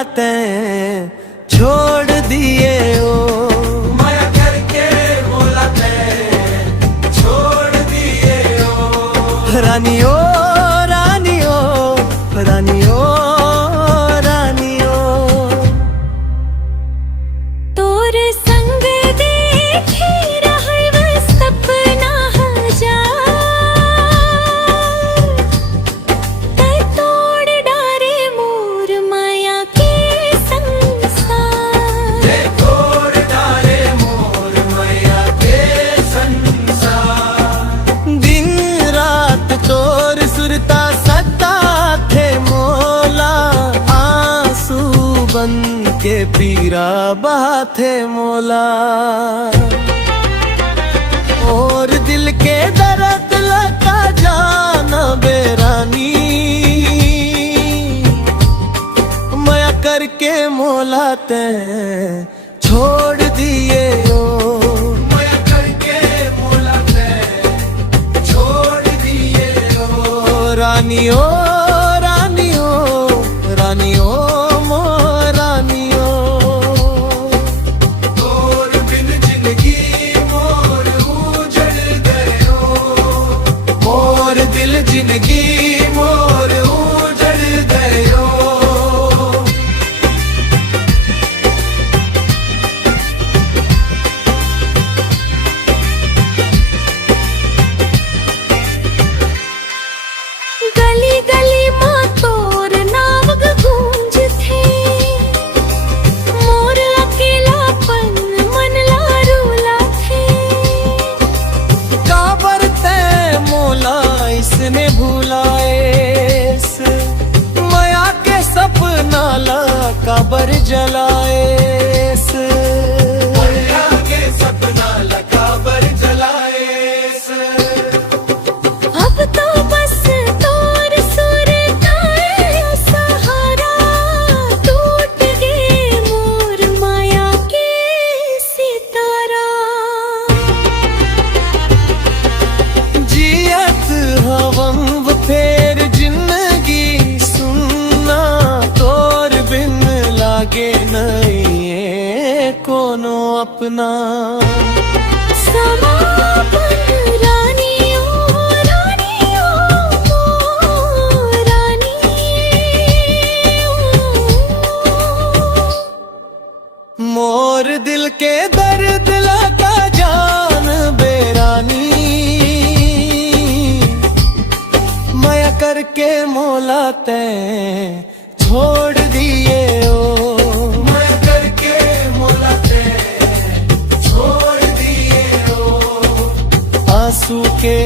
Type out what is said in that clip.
मोलाते छोड़ दिए ओ, माया करके मोलाते छोड़ दिए ओ। रानियो रानियो रानियो रानियो, तोर संग देखे रहल सपना हजार, ते तोड़ डारे मोर माया के संसार। ते तोड़ डारे मोर माया के संसार। दिन रात तोर सुरता सत्ता थे मोला, आंसू बन के पीरा बहाथे मोला। और दिल के दर्द लगा जाना बेरानी, माया करके मोलाते छोड़ दिए ओ, माया करके मोलाते छोड़ दिए ओ। रानियो रानियो रानियो मो रानियो, तोर बिन जिंदगी मोर उजड़ गयो। मोर दिल जिंदगी मोर उजड़ गयो। गली गली माँ तोर नाम गूंज थे, मोर अकेलापन मन लारूला थे। काबर ते मोला इसने भुलाए, माया के सपना ला काबर जलाए। माया के सपना लगा बर जलाए। अब तो बस तोर सुरता सहारा, टूट गए मोर माया के सितारा। जियत हवम फेर जिंदगी सुनना, तोर बिन लागे नहीं है कोनो अपना। समापन रानियो रानियो मो रानियो, मोर दिल के दर्द लगा जान बेरानी, माया करके मोलाते छोड़ दिए ओ, माया करके मोलाते छोड़ दिए ओ। आंसू के